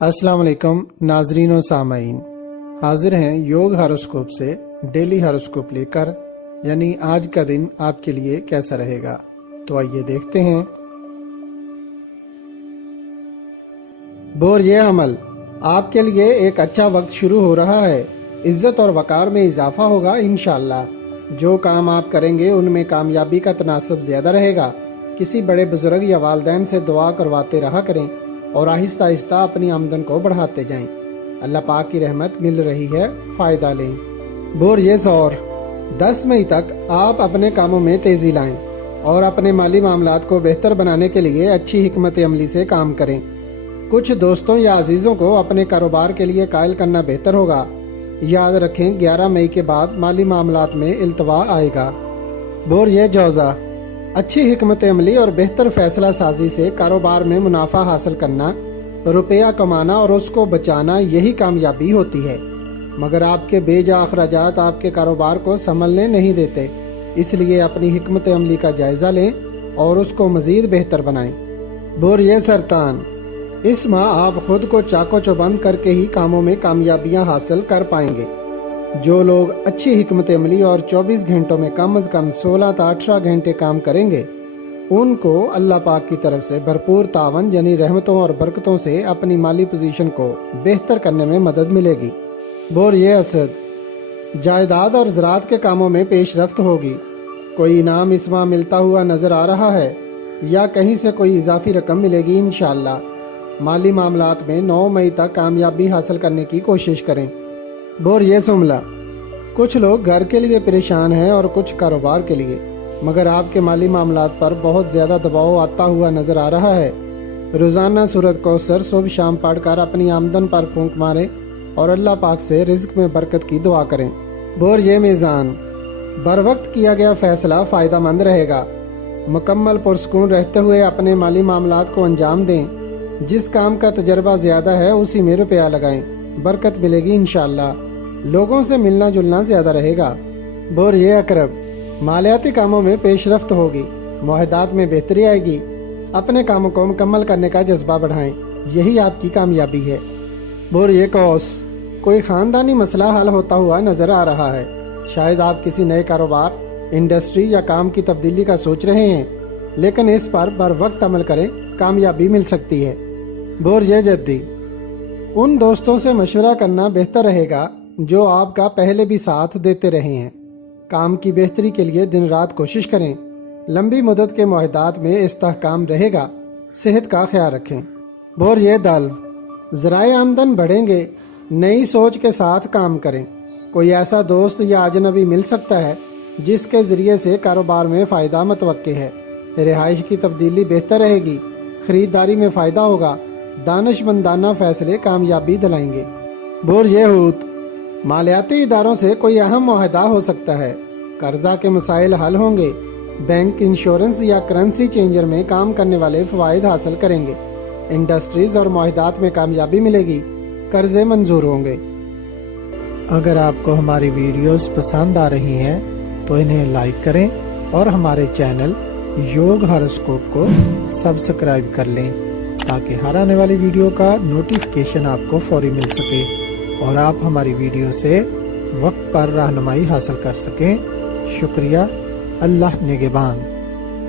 अस्सलाम वालेकुम नाजरीन और सामाईन, हाजिर हैं योग हॉरोस्कोप से डेली हॉरोस्कोप लेकर, यानी आज का दिन आपके लिए कैसा रहेगा। तो आइए देखते हैं। बोरिए अमल, आपके लिए एक अच्छा वक्त शुरू हो रहा है। इज्जत और वकार में इजाफा होगा इंशाअल्लाह। जो काम आप करेंगे उनमें कामयाबी का तनासब ज्यादा रहेगा। किसी बड़े बुजुर्ग या वालिदैन से दुआ करवाते रहा करें और आहिस्ता आहिस्ता अपनी आमदन को बढ़ाते जाएं। अल्लाह पाक की रहमत मिल रही है, फायदा लें। बोरियस और 10 मई तक आप अपने कामों में तेजी लाएं और अपने माली मामलात को बेहतर बनाने के लिए अच्छी हिकमत अमली से काम करें। कुछ दोस्तों या अजीजों को अपने कारोबार के लिए कायल करना बेहतर होगा। याद रखें 11 मई के बाद माली मामलात में इल्तवा आएगा। बोरिये जौजा, अच्छी हिकमत अमली और बेहतर फैसला साजी से कारोबार में मुनाफा हासिल करना, रुपया कमाना और उसको बचाना, यही कामयाबी होती है। मगर आपके बेजा अखराजात आपके कारोबार को संभलने नहीं देते, इसलिए अपनी हिकमत अमली का जायजा लें और उसको मजीद बेहतर बनाएं। बोरिये सरतान, इस माह आप खुद को चाको चौबंद करके ही कामों में कामयाबियां हासिल कर पाएंगे। जो लोग अच्छी हिकमत अमली और 24 घंटों में कम से कम 16 से 18 घंटे काम करेंगे, उनको अल्लाह पाक की तरफ से भरपूर तावन यानी रहमतों और बरकतों से अपनी माली पोजीशन को बेहतर करने में मदद मिलेगी। बोरिये असद, जायदाद और ज़राअत के कामों में पेशरफ्त होगी। कोई इनाम इस माह मिलता हुआ नजर आ रहा है या कहीं से कोई इजाफी रकम मिलेगी इंशाअल्लाह। माली मामलात में 9 मई तक कामयाबी हासिल करने की कोशिश करें। बोरिये सुमला, कुछ लोग घर के लिए परेशान हैं और कुछ कारोबार के लिए, मगर आपके माली मामलात पर बहुत ज़्यादा दबाव आता हुआ नजर आ रहा है। रोज़ाना सूरत कौसर सुबह शाम पढ़कर अपनी आमदन पर फूंक मारें और अल्लाह पाक से रिज्क में बरकत की दुआ करें। बोरिये मीज़ान, बर वक्त किया गया फैसला फ़ायदा मंद रहेगा। मुकम्मल पुरसकून रहते हुए अपने माली मामलात को अंजाम दें। जिस काम का तजर्बा ज़्यादा है उसी में रुपया लगाएं, बरकत मिलेगी इंशाअल्लाह। लोगों से मिलना जुलना ज्यादा रहेगा। बोरिये अकरब, मालियाती कामों में पेशरफ्त होगी, मुआहदात में बेहतरी आएगी। अपने कामों को मुकम्मल करने का जज्बा बढ़ाएं, यही आपकी कामयाबी है। बोरिये कौस, कोई खानदानी मसला हल होता हुआ नजर आ रहा है। शायद आप किसी नए कारोबार, इंडस्ट्री या काम की तब्दीली का सोच रहे हैं, लेकिन इस पर बर वक्त अमल करें, कामयाबी मिल सकती है। बोरिये जद्दी, उन दोस्तों से मशवरा करना बेहतर रहेगा जो आपका पहले भी साथ देते रहे हैं। काम की बेहतरी के लिए दिन रात कोशिश करें। लंबी मुद्दत के मुआहदात में इस्तेहकाम रहेगा। सेहत का ख्याल रखें। बोरिये दाल, ज़राए आमदन बढ़ेंगे। नई सोच के साथ काम करें। कोई ऐसा दोस्त या अजनबी मिल सकता है जिसके ज़रिए से कारोबार में फ़ायदा मुतवक्के है। रिहाइश की तब्दीली बेहतर रहेगी। ख़रीदारी में फ़ायदा होगा। दानिशमंदाना फैसले कामयाबी दिलाएंगे। बोरिये हूत, मालियाती इदारों से कोई अहम मुआहदा हो सकता है। कर्जा के मसाइल हल होंगे। बैंक, इंश्योरेंस या करेंसी चेंजर में काम करने वाले फ़वाइद हासिल करेंगे। इंडस्ट्रीज और मुआहदात में कामयाबी मिलेगी। कर्जे मंजूर होंगे। अगर आपको हमारी वीडियोस पसंद आ रही हैं तो इन्हें लाइक करें और हमारे चैनल योग हॉरोस्कोप को सब्सक्राइब कर लें, ताकि हर आने वाली वीडियो का नोटिफिकेशन आपको फौरी मिल सके और आप हमारी वीडियो से वक्त पर रहनुमाई हासिल कर सकें। शुक्रिया। अल्लाह निगहबान।